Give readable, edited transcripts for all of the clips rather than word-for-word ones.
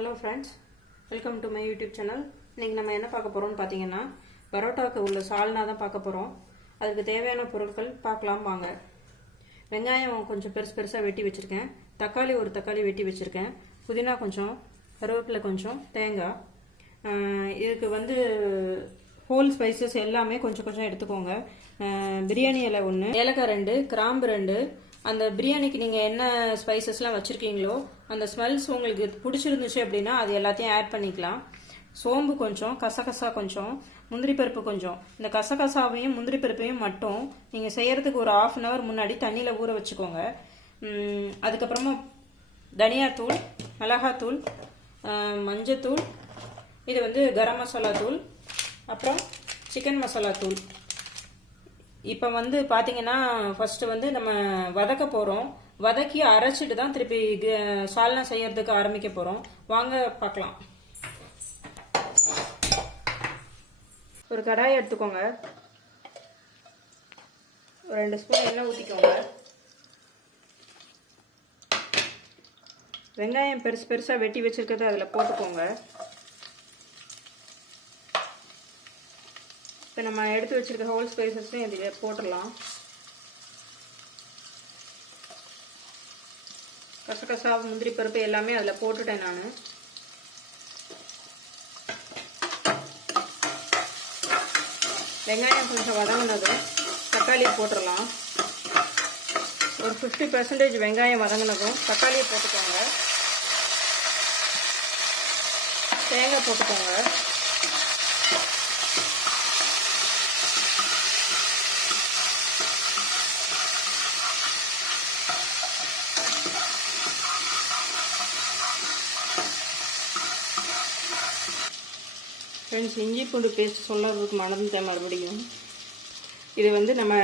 Hello friends, welcome to my YouTube channel. இன்றைக்கி நம்ம என்ன பார்க்க போகிறோம்னு பார்த்தீங்கன்னா, பரோட்டாவுக்கு உள்ள சால்னா தான் பார்க்க போகிறோம். அதுக்கு தேவையான பொருட்கள் பார்க்கலாம் வாங்க. வெங்காயம் கொஞ்சம் பெருசாக வெட்டி வச்சுருக்கேன். தக்காளி ஒரு தக்காளி வெட்டி வச்சுருக்கேன். புதினா கொஞ்சம், கருவேப்பிலை கொஞ்சம், தேங்காய். இதுக்கு வந்து ஹோல் ஸ்பைசஸ் எல்லாமே கொஞ்சம் கொஞ்சம் எடுத்துக்கோங்க. பிரியாணி இலை 1, ஏலக்காய் 2, கிராம்பு 2. அந்த பிரியாணிக்கு நீங்கள் என்ன ஸ்பைசஸ்லாம் வச்சுருக்கீங்களோ அந்த ஸ்மெல்ஸ் உங்களுக்கு பிடிச்சிருந்துச்சு அப்படின்னா அது எல்லாத்தையும் ஆட் பண்ணிக்கலாம். சோம்பு கொஞ்சம், கசகசா கொஞ்சம், முந்திரி பருப்பு கொஞ்சம். இந்த கசகசாவையும் முந்திரி பருப்பையும் மட்டும் நீங்கள் செய்கிறதுக்கு ஒரு 1/2 hour முன்னாடி தண்ணியில் ஊற வச்சுக்கோங்க. அதுக்கப்புறமா தனியாத்தூள், மிளகாத்தூள், மஞ்சத்தூள், இது வந்து கரம் மசாலா தூள், அப்புறம் சிக்கன் மசாலா தூள். இப்போ வந்து பார்த்தீங்கன்னா ஃபர்ஸ்ட் வந்து நம்ம வதக்க போகிறோம். வதக்கி அரைச்சிட்டு தான் திருப்பி சால்னா செய்யறதுக்கு ஆரம்பிக்க போகிறோம். வாங்க பார்க்கலாம். ஒரு கடாயை எடுத்துக்கோங்க. ஒரு 2 ஸ்பூன் எண்ணெய் ஊற்றிக்கோங்க. வெங்காயம் பெருசாக வெட்டி வச்சிருக்கிறது அதில் போட்டுக்கோங்க. இப்போ நம்ம எடுத்து வச்சிருக்க ஹோல் ஸ்பைசஸையும் இதில் போட்டுடலாம். கசகசா, முந்திரி பருப்பு எல்லாமே அதில் போட்டுட்டேன் நான். வெங்காயம் கொஞ்சம் வதங்கினதும் தக்காளியை போட்டுடலாம். ஒரு 50% வெங்காயம் வதங்கினதும் தக்காளியை போட்டுக்கோங்க. தேங்காய் போட்டுக்கோங்க. ஃப்ரெண்ட்ஸ், இஞ்சி பூண்டு பேஸ்ட் சொல்கிறதுக்கு மறந்துட்டேன் மறுபடியும். இது வந்து நம்ம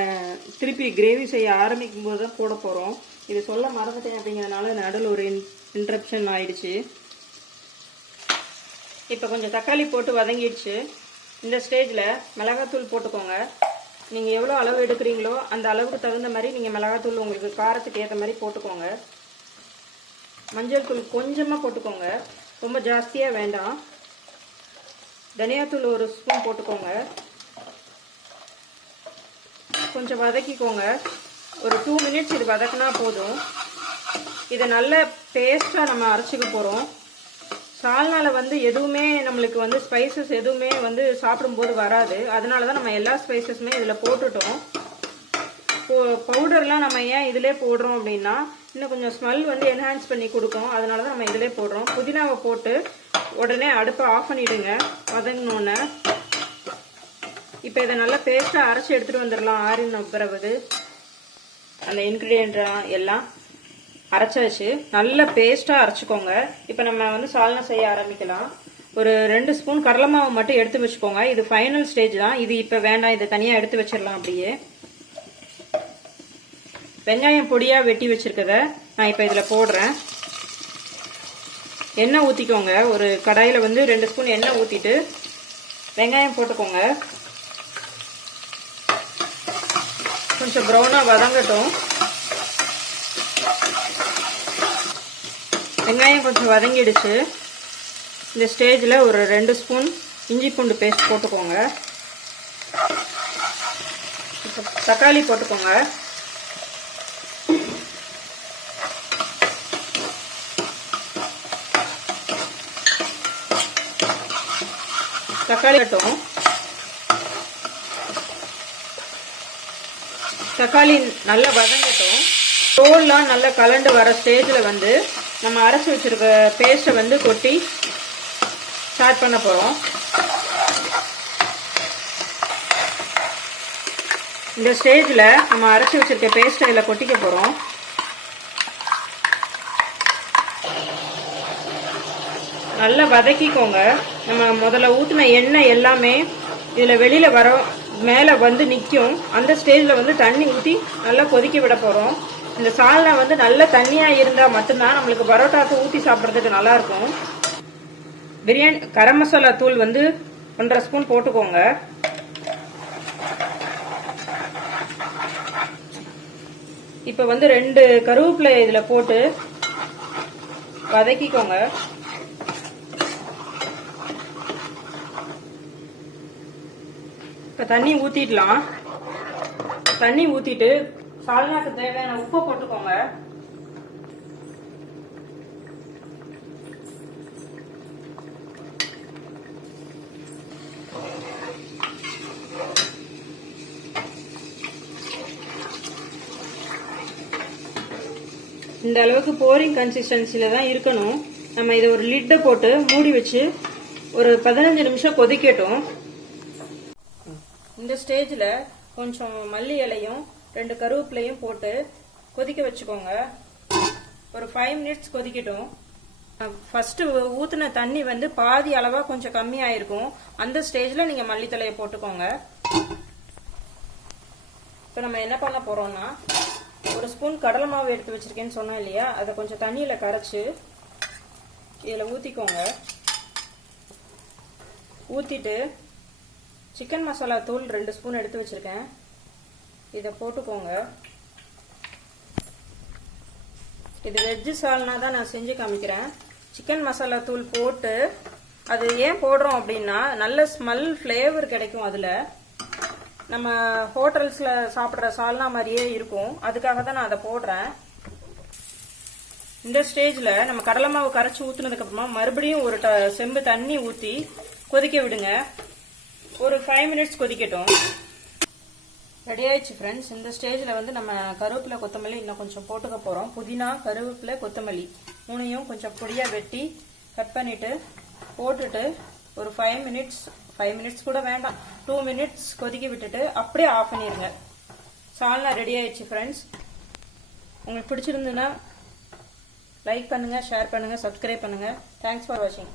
திருப்பி கிரேவி செய்ய ஆரம்பிக்கும் போது தான் போட போகிறோம். இது சொல்ல மறந்துட்டேன் அப்படிங்கிறதுனால நடுவில் ஒரு இன்ட்ரப்ஷன் ஆயிடுச்சு. இப்போ கொஞ்சம் தக்காளி போட்டு வதங்கிடுச்சு. இந்த ஸ்டேஜில் மிளகாத்தூள் போட்டுக்கோங்க. நீங்கள் எவ்வளோ அளவு எடுக்கிறீங்களோ அந்த அளவுக்கு தகுந்த மாதிரி நீங்கள் மிளகாத்தூள் உங்களுக்கு காரத்துக்கு ஏற்ற மாதிரி போட்டுக்கோங்க. மஞ்சள் தூள் கொஞ்சமாக போட்டுக்கோங்க, ரொம்ப ஜாஸ்தியாக வேண்டாம். தனியாத்தூள் 1 ஸ்பூன் போட்டுக்கோங்க. கொஞ்சம் வதக்கிக்கோங்க. ஒரு 2 minutes இது வதக்கினா போதும். இதை நல்ல பேஸ்ட்டாக நம்ம அரைச்சிக்க போகிறோம். சால்னால வந்து எதுவுமே நம்மளுக்கு வந்து ஸ்பைசஸ் எதுவுமே வந்து சாப்பிடும்போது வராது. அதனால தான் நம்ம எல்லா ஸ்பைசஸுமே இதில் போட்டுட்டோம். பவுடர்லாம் நம்ம ஏன் இதிலே போடுறோம் அப்படின்னா இன்னும் கொஞ்சம் ஸ்மெல் வந்து என்ஹான்ஸ் பண்ணி கொடுக்கும். அதனால தான் நம்ம இதிலே போடுறோம். புதினாவை போட்டு உடனே அடுப்பை ஆஃப் பண்ணிவிடுங்க வதங்கினோன்னே. இப்போ இதை நல்லா பேஸ்ட்டாக அரைச்சி எடுத்துகிட்டு வந்துடலாம். ஆறின பிறகு அந்த இன்க்ரீடியன்ட் எல்லாம் அரைச்சாச்சு. நல்ல பேஸ்ட்டாக அரைச்சிக்கோங்க. இப்போ நம்ம வந்து சால்னா செய்ய ஆரம்பிக்கலாம். ஒரு 2 ஸ்பூன் கடலை மாவு மட்டும் எடுத்து வச்சுக்கோங்க. இது ஃபைனல் ஸ்டேஜ் தான். இது இப்போ வேண்டாம், இதை தனியாக எடுத்து வச்சிடலாம். அப்படியே வெங்காயம் பொடியாக வெட்டி வச்சிருக்கத நான் இப்போ இதில் போடுறேன். எண்ணெய் ஊற்றிக்கோங்க. ஒரு கடாயில் வந்து 2 ஸ்பூன் எண்ணெய் ஊற்றிட்டு வெங்காயம் போட்டுக்கோங்க. கொஞ்சம் ப்ரௌனாக வதங்கட்டும். வெங்காயம் கொஞ்சம் வதங்கிடுச்சு. இந்த ஸ்டேஜில் ஒரு 2 ஸ்பூன் இஞ்சி பூண்டு பேஸ்ட் போட்டுக்கோங்க. இப்போ தக்காளி போட்டுக்கோங்க. தக்காளி கட்டும். தக்காளி நல்லா வதங்கட்டும். தோல்லாம் நல்லா கலண்டு வர ஸ்டேஜில் வந்து நம்ம அரைச்சி வச்சிருக்க பேஸ்ட்டை வந்து கொட்டி ஸ்டார்ட் பண்ண போகிறோம். இந்த ஸ்டேஜில் நம்ம அரைச்சி வச்சிருக்க பேஸ்ட்டை இதில் கொட்டிக்க போகிறோம். நல்லா வதக்கிக்கோங்க. நம்ம முதல்ல ஊற்றின எண்ணெய் எல்லாமே இதில் வெளியில் வர மேலே வந்து நிற்கும். அந்த ஸ்டேஜில் வந்து தண்ணி ஊற்றி நல்லா கொதிக்க விட போகிறோம். இந்த சால்னா வந்து நல்ல தண்ணியாக இருந்தால் மட்டும்தான் நம்மளுக்கு பரோட்டாவுக்கு ஊற்றி சாப்பிட்றதுக்கு நல்லாயிருக்கும். பிரியாணி கரம் மசாலா தூள் வந்து 1.5 ஸ்பூன் போட்டுக்கோங்க. இப்போ வந்து 2 கருவேப்பிலை இதில் போட்டு வதக்கிக்கோங்க. இப்போ தண்ணி ஊற்றிடலாம். தண்ணி ஊற்றிட்டு சால்னாக்கு தேவையான உப்பை போட்டுக்கோங்க. இந்த அளவுக்கு போரிங் கன்சிஸ்டன்சில தான் இருக்கணும். நம்ம இதை ஒரு லிட்டை போட்டு மூடி வச்சு ஒரு 15 நிமிஷம் கொதிக்கட்டும். இந்த ஸ்டேஜில் கொஞ்சம் மல்லி இலையும் 2 கருவேப்பிலையும் போட்டு கொதிக்க வச்சுக்கோங்க. ஒரு 5 மினிட்ஸ் கொதிக்கட்டும். ஃபர்ஸ்ட் ஊற்றின தண்ணி வந்து பாதி அளவா கொஞ்சம் கம்மியாயிருக்கும். அந்த ஸ்டேஜில் நீங்கள் மல்லித்தலையை போட்டுக்கோங்க. இப்போ நம்ம என்ன பண்ண போறோம்னா, ஒரு ஸ்பூன் கடலை மாவு எடுத்து வச்சிருக்கேன்னு சொன்னேன் இல்லையா, அதை கொஞ்சம் தண்ணியில் கரைச்சி இதில் ஊற்றிக்கோங்க. ஊற்றிட்டு சிக்கன் மசாலா தூள் 2 ஸ்பூன் எடுத்து வச்சிருக்கேன், இதை போட்டுக்கோங்க. இது வெஜ்ஜு சால்னா தான் நான் செஞ்சு காமிக்கிறேன். சிக்கன் மசாலா தூள் போட்டு அது ஏன் போடுறோம் அப்படின்னா, நல்ல ஸ்மெல் ஃப்ளேவர் கிடைக்கும். அதில் நம்ம ஹோட்டல்ஸில் சாப்பிட்ற சால்னா மாதிரியே இருக்கும். அதுக்காக தான் நான் அதை போடுறேன். இந்த ஸ்டேஜில் நம்ம கடலை மாவு கரைச்சி ஊற்றுனதுக்கப்புறமா மறுபடியும் ஒரு செம்பு தண்ணி ஊற்றி கொதிக்க விடுங்க. ஒரு 5 மினிட்ஸ் கொதிக்கட்டும். ரெடி ஆயிடுச்சு ஃப்ரெண்ட்ஸ். இந்த ஸ்டேஜில் வந்து நம்ம கருவேப்பிலை கொத்தமல்லி இன்னும் கொஞ்சம் போட்டுக்க போகிறோம். புதினா, கருவேப்பிலை, கொத்தமல்லி 3யும் கொஞ்சம் பொடியாக வெட்டி கட் பண்ணிவிட்டு போட்டுட்டு ஒரு 5 மினிட்ஸ் கூட வேண்டாம், 2 மினிட்ஸ் கொதிக்க விட்டுட்டு அப்படியே ஆஃப் பண்ணிடுங்க. சால்னா ரெடி ஆயிடுச்சு ஃப்ரெண்ட்ஸ். உங்களுக்கு பிடிச்சிருந்துன்னா லைக் பண்ணுங்கள், ஷேர் பண்ணுங்கள், சப்ஸ்கிரைப் பண்ணுங்கள். தேங்க்ஸ் ஃபார் வாட்சிங்.